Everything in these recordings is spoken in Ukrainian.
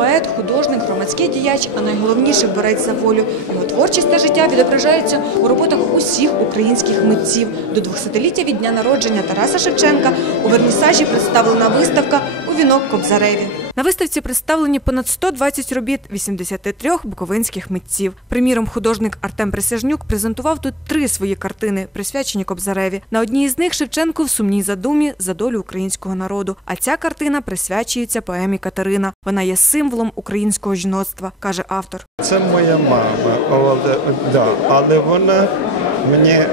поет, художник, громадський діяч, а найголовніше борець за волю. Його творчість та життя відображаються у роботах усіх українських митців. До 200-ліття від дня народження Тараса Шевченка у вернісажі представлена виставка у вінок Кобзареві. На виставці представлені понад 120 робіт 83 буковинських митців. Приміром, художник Артем Присяжнюк презентував тут три свої картини, присвячені Кобзареві. На одній із них Шевченко в сумній задумі за долю українського народу. А ця картина присвячується поемі Катерина. Вона є символом українського жіноцтва, каже автор. Це моя мама, але, да, але вона мені, е,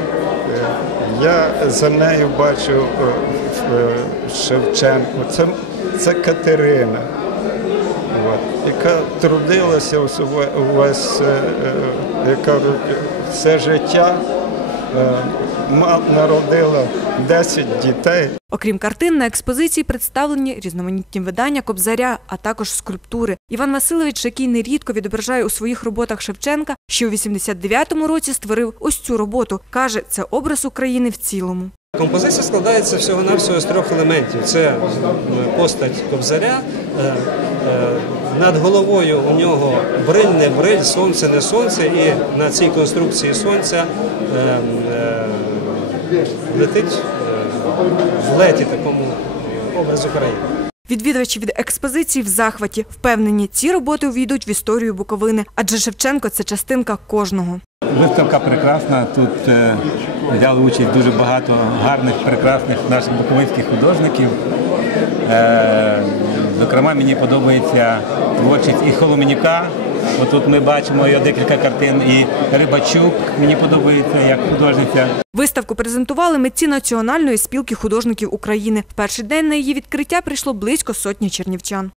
я за нею бачу е, е, Шевченку. Це, це Катерина, яка трудилася увесь, е, е, яка все життя, е, народила 10 дітей. Окрім картин, на експозиції представлені різноманітні видання Кобзаря, а також скульптури. Іван Васильович, який нерідко відображає у своїх роботах Шевченка, ще у 89-му році створив ось цю роботу. Каже, це образ України в цілому. Композиція складається всього-навсього з трьох елементів. Це е, постать кобзаря, е, е, над головою у нього бриль, не бриль, сонце, не сонце, і на цій конструкції сонця летить в леті такому образ України. Відвідувачі від експозиції в захваті впевнені, ці роботи увійдуть в історію Буковини, адже Шевченко це частинка кожного. Виставка прекрасна. Тут взяли участь дуже багато гарних, прекрасних наших буковинських художників. Е, зокрема, мені подобається творчість і Холоменюка. Отут ми бачимо його декілька картин, і Рибачук мені подобається як художниця. Виставку презентували митці Національної спілки художників України. В перший день на її відкриття прийшло близько сотні чернівчан.